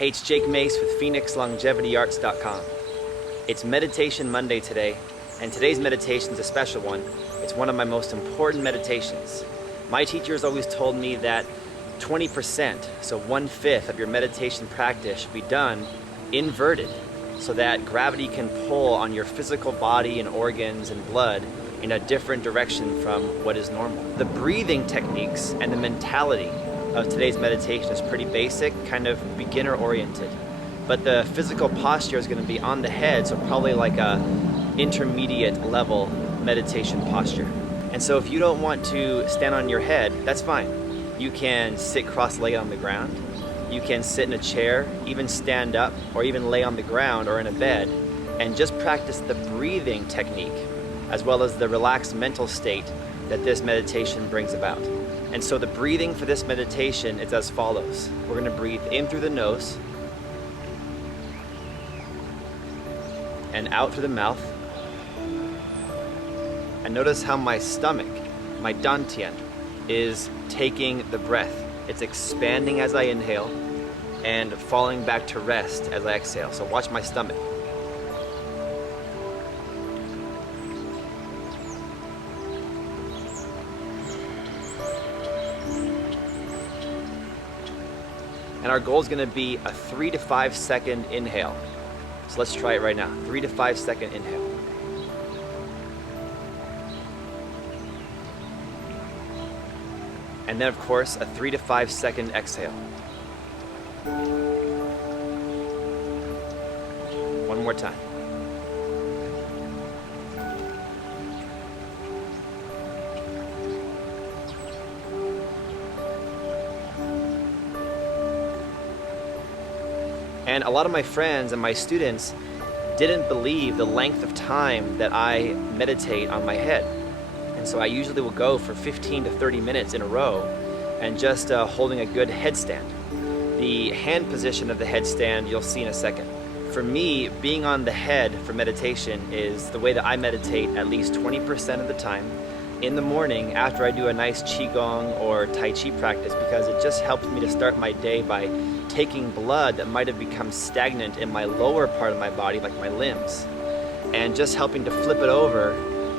Hey, it's Jake Mace with PhoenixLongevityArts.com. It's Meditation Monday today, and today's meditation is a special one. It's one of my most important meditations. My teachers always told me that 20%, so 1/5 of your meditation practice should be done inverted, so that gravity can pull on your physical body and organs and blood in a different direction from what is normal. The breathing techniques and the mentality of today's meditation is pretty basic, kind of beginner oriented. But the physical posture is going to be on the head, so probably like a intermediate level meditation posture. And so if you don't want to stand on your head, that's fine. You can sit cross-legged on the ground. You can sit in a chair, even stand up, or even lay on the ground or in a bed, and just practice the breathing technique, as well as the relaxed mental state that this meditation brings about. And so the breathing for this meditation is as follows. We're going to breathe in through the nose and out through the mouth. And notice how my stomach, my dantian, is taking the breath. It's expanding as I inhale and falling back to rest as I exhale. So watch my stomach. And our goal is going to be a 3 to 5 second inhale. So let's try it right now. 3 to 5 second inhale. And then of course a 3 to 5 second exhale. One more time. And a lot of my friends and my students didn't believe the length of time that I meditate on my head. And so I usually will go for 15 to 30 minutes in a row and just holding a good headstand. The hand position of the headstand you'll see in a second. For me, being on the head for meditation is the way that I meditate at least 20% of the time in the morning after I do a nice Qigong or Tai Chi practice, because it just helps me to start my day by taking blood that might have become stagnant in my lower part of my body, like my limbs, and just helping to flip it over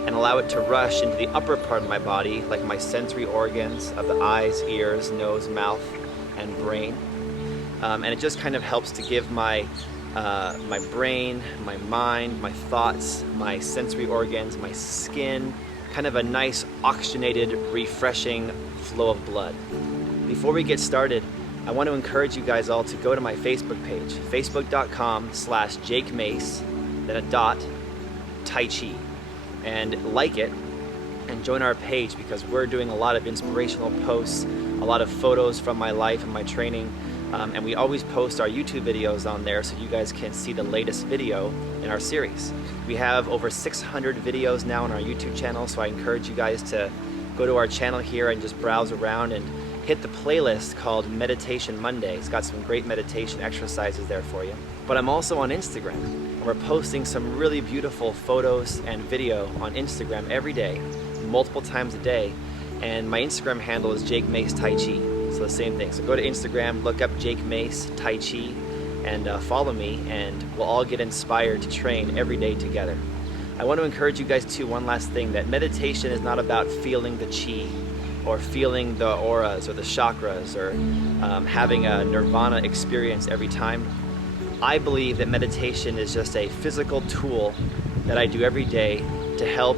and allow it to rush into the upper part of my body, like my sensory organs of the eyes, ears, nose, mouth, and brain. And it just kind of helps to give my brain, my mind, my thoughts, my sensory organs, my skin, kind of a nice oxygenated, refreshing flow of blood. Before we get started, I want to encourage you guys all to go to my Facebook page, facebook.com/JakeMace, then a dot, Tai Chi, and like it and join our page, because we're doing a lot of inspirational posts, a lot of photos from my life and my training, and we always post our YouTube videos on there so you guys can see the latest video in our series. We have over 600 videos now on our YouTube channel, so I encourage you guys to go to our channel here and just browse around and hit the playlist called Meditation Monday. It's got some great meditation exercises there for you. But I'm also on Instagram, and we're posting some really beautiful photos and video on Instagram every day, multiple times a day. And my Instagram handle is JakeMaceTaiChi. So the same thing. So go to Instagram, look up JakeMaceTaiChi, and follow me, and we'll all get inspired to train every day together. I want to encourage you guys too, one last thing, that meditation is not about feeling the chi, or feeling the auras or the chakras, or having a nirvana experience every time. I believe that meditation is just a physical tool that I do every day to help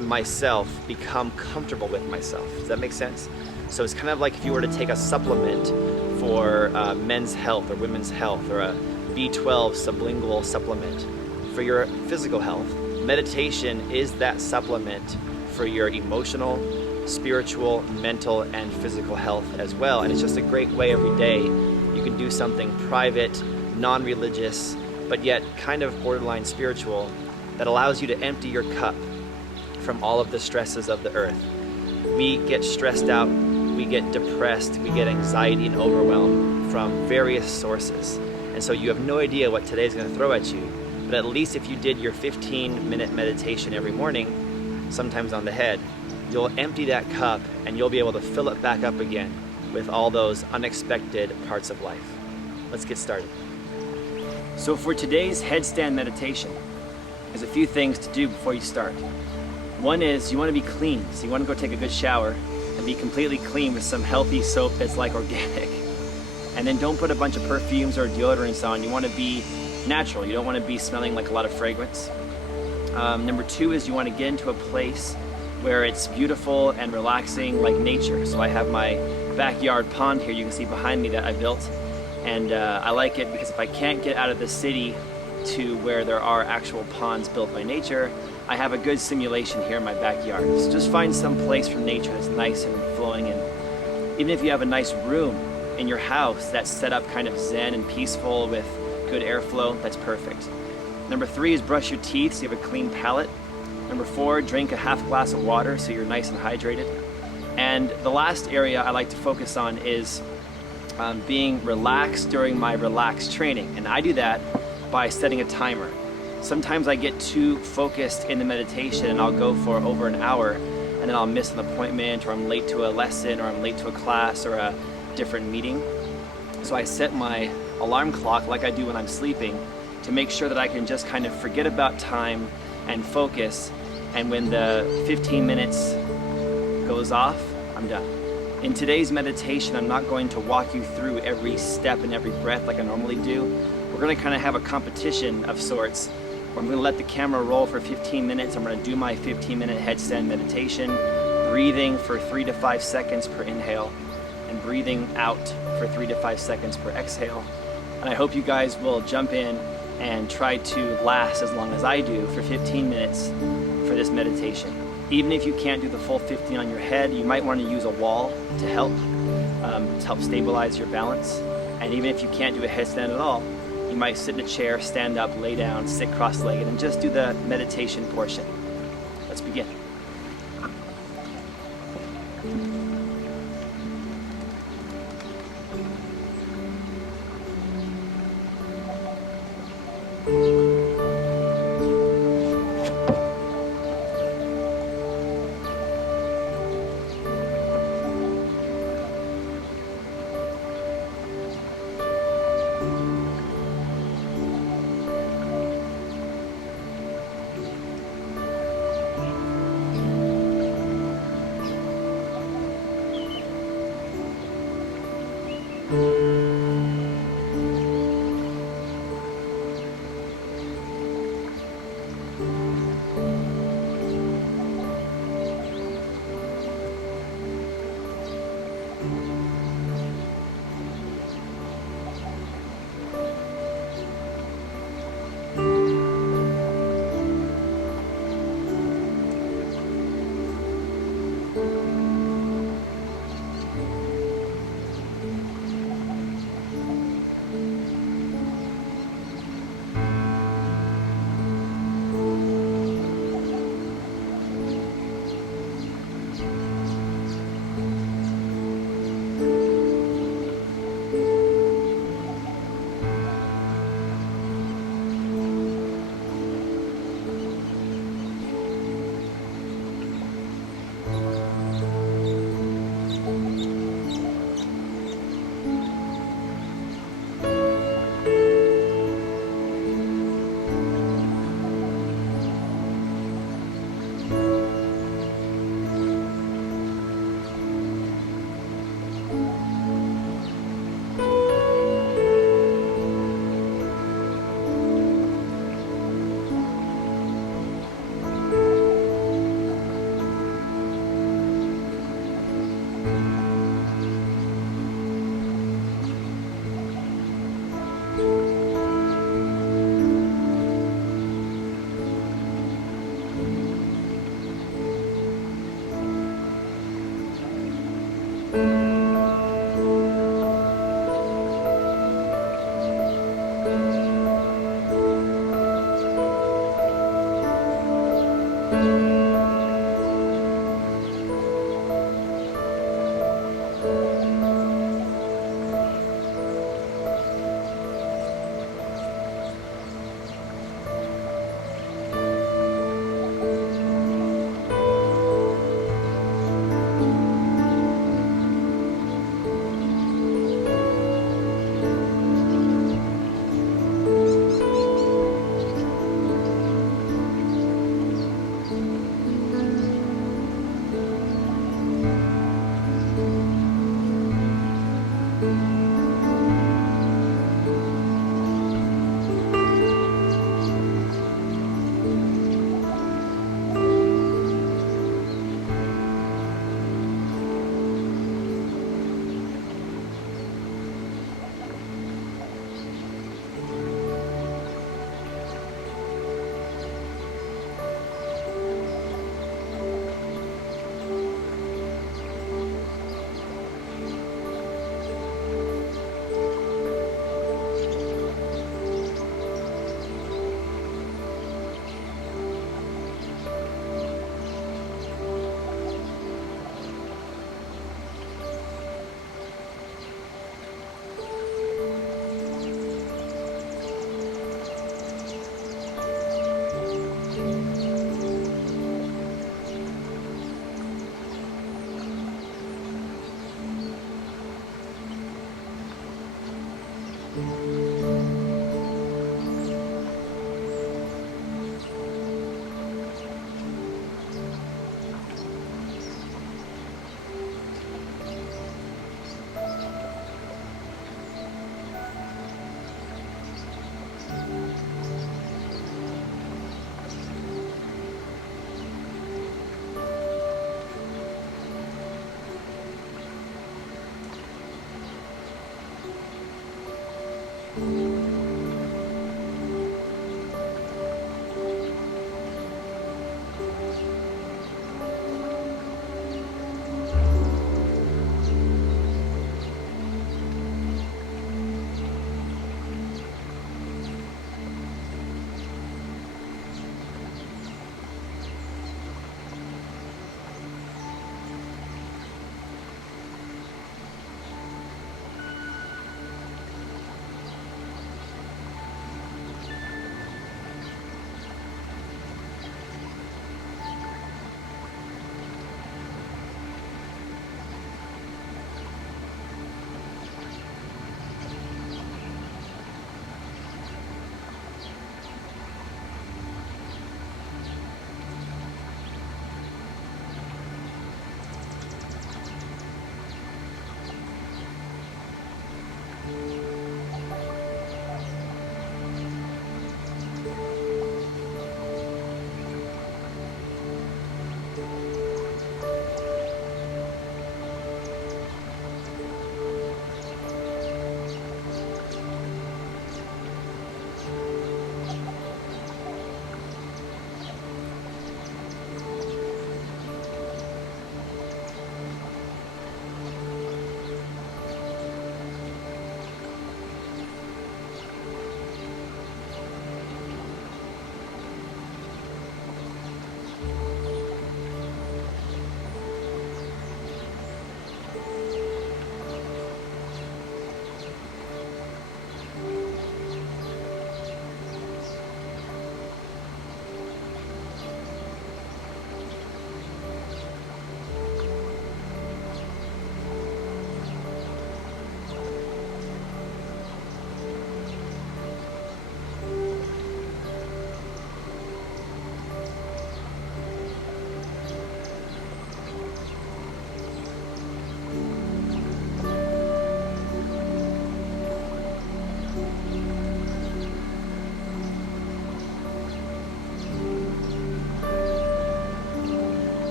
myself become comfortable with myself. Does that make sense? So it's kind of like if you were to take a supplement for men's health or women's health, or a B12 sublingual supplement for your physical health. Meditation is that supplement for your emotional, spiritual, mental, and physical health as well. And it's just a great way every day you can do something private, non-religious, but yet kind of borderline spiritual, that allows you to empty your cup from all of the stresses of the earth. We get stressed out, we get depressed, we get anxiety and overwhelm from various sources. And so you have no idea what today's going to throw at you. But at least if you did your 15-minute meditation every morning, sometimes on the head, you'll empty that cup and you'll be able to fill it back up again with all those unexpected parts of life. Let's get started. So for today's headstand meditation, there's a few things to do before you start. One is you want to be clean, so you want to go take a good shower and be completely clean with some healthy soap that's like organic. And then don't put a bunch of perfumes or deodorants on. You want to be natural. You don't want to be smelling like a lot of fragrance. Number two is you want to get into a place where it's beautiful and relaxing, like nature. So I have my backyard pond here, you can see behind me, that I built. And I like it because if I can't get out of the city to where there are actual ponds built by nature, I have a good simulation here in my backyard. So just find some place from nature that's nice and flowing. And even if you have a nice room in your house that's set up kind of zen and peaceful with good airflow, that's perfect. Number three is brush your teeth so you have a clean palate. Number four, drink a half glass of water so you're nice and hydrated. And the last area I like to focus on is being relaxed during my relaxed training. And I do that by setting a timer. Sometimes I get too focused in the meditation and I'll go for over an hour and then I'll miss an appointment, or I'm late to a lesson, or I'm late to a class or a different meeting. So I set my alarm clock like I do when I'm sleeping to make sure that I can just kind of forget about time and focus, and when the 15 minutes goes off, I'm done. In today's meditation, I'm not going to walk you through every step and every breath like I normally do. We're going to kind of have a competition of sorts where I'm going to let the camera roll for 15 minutes. I'm going to do my 15-minute headstand meditation, breathing for 3 to 5 seconds per inhale, and breathing out for 3 to 5 seconds per exhale. And I hope you guys will jump in and try to last as long as I do for 15 minutes for this meditation. Even if you can't do the full 15 on your head, you might want to use a wall to help stabilize your balance. And even if you can't do a headstand at all, you might sit in a chair, stand up, lay down, sit cross-legged, and just do the meditation portion. Let's begin.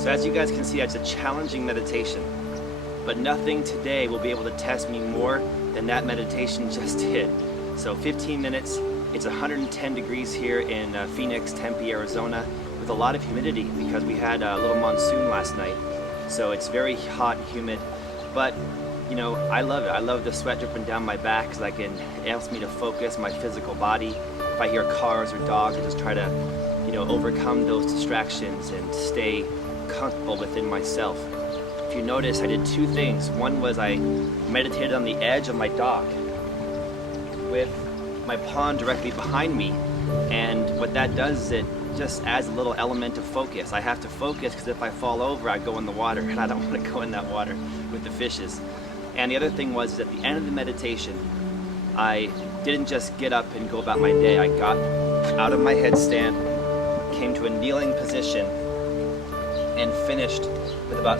So as you guys can see, it's a challenging meditation, but nothing today will be able to test me more than that meditation just did. So 15 minutes, it's 110 degrees here in Phoenix, Tempe, Arizona, with a lot of humidity because we had a little monsoon last night. So it's very hot and humid, but you know, I love it. I love the sweat dripping down my back because it helps me to focus my physical body. If I hear cars or dogs, I just try to, you know, overcome those distractions and stay comfortable within myself. If you notice, I did two things. One was I meditated on the edge of my dock with my pond directly behind me, and what that does is it just adds a little element of focus. I have to focus because if I fall over, I go in the water, and I don't want to go in that water with the fishes. And the other thing was, at the end of the meditation, I didn't just get up and go about my day. I got out of my headstand, came to a kneeling position, and finished with about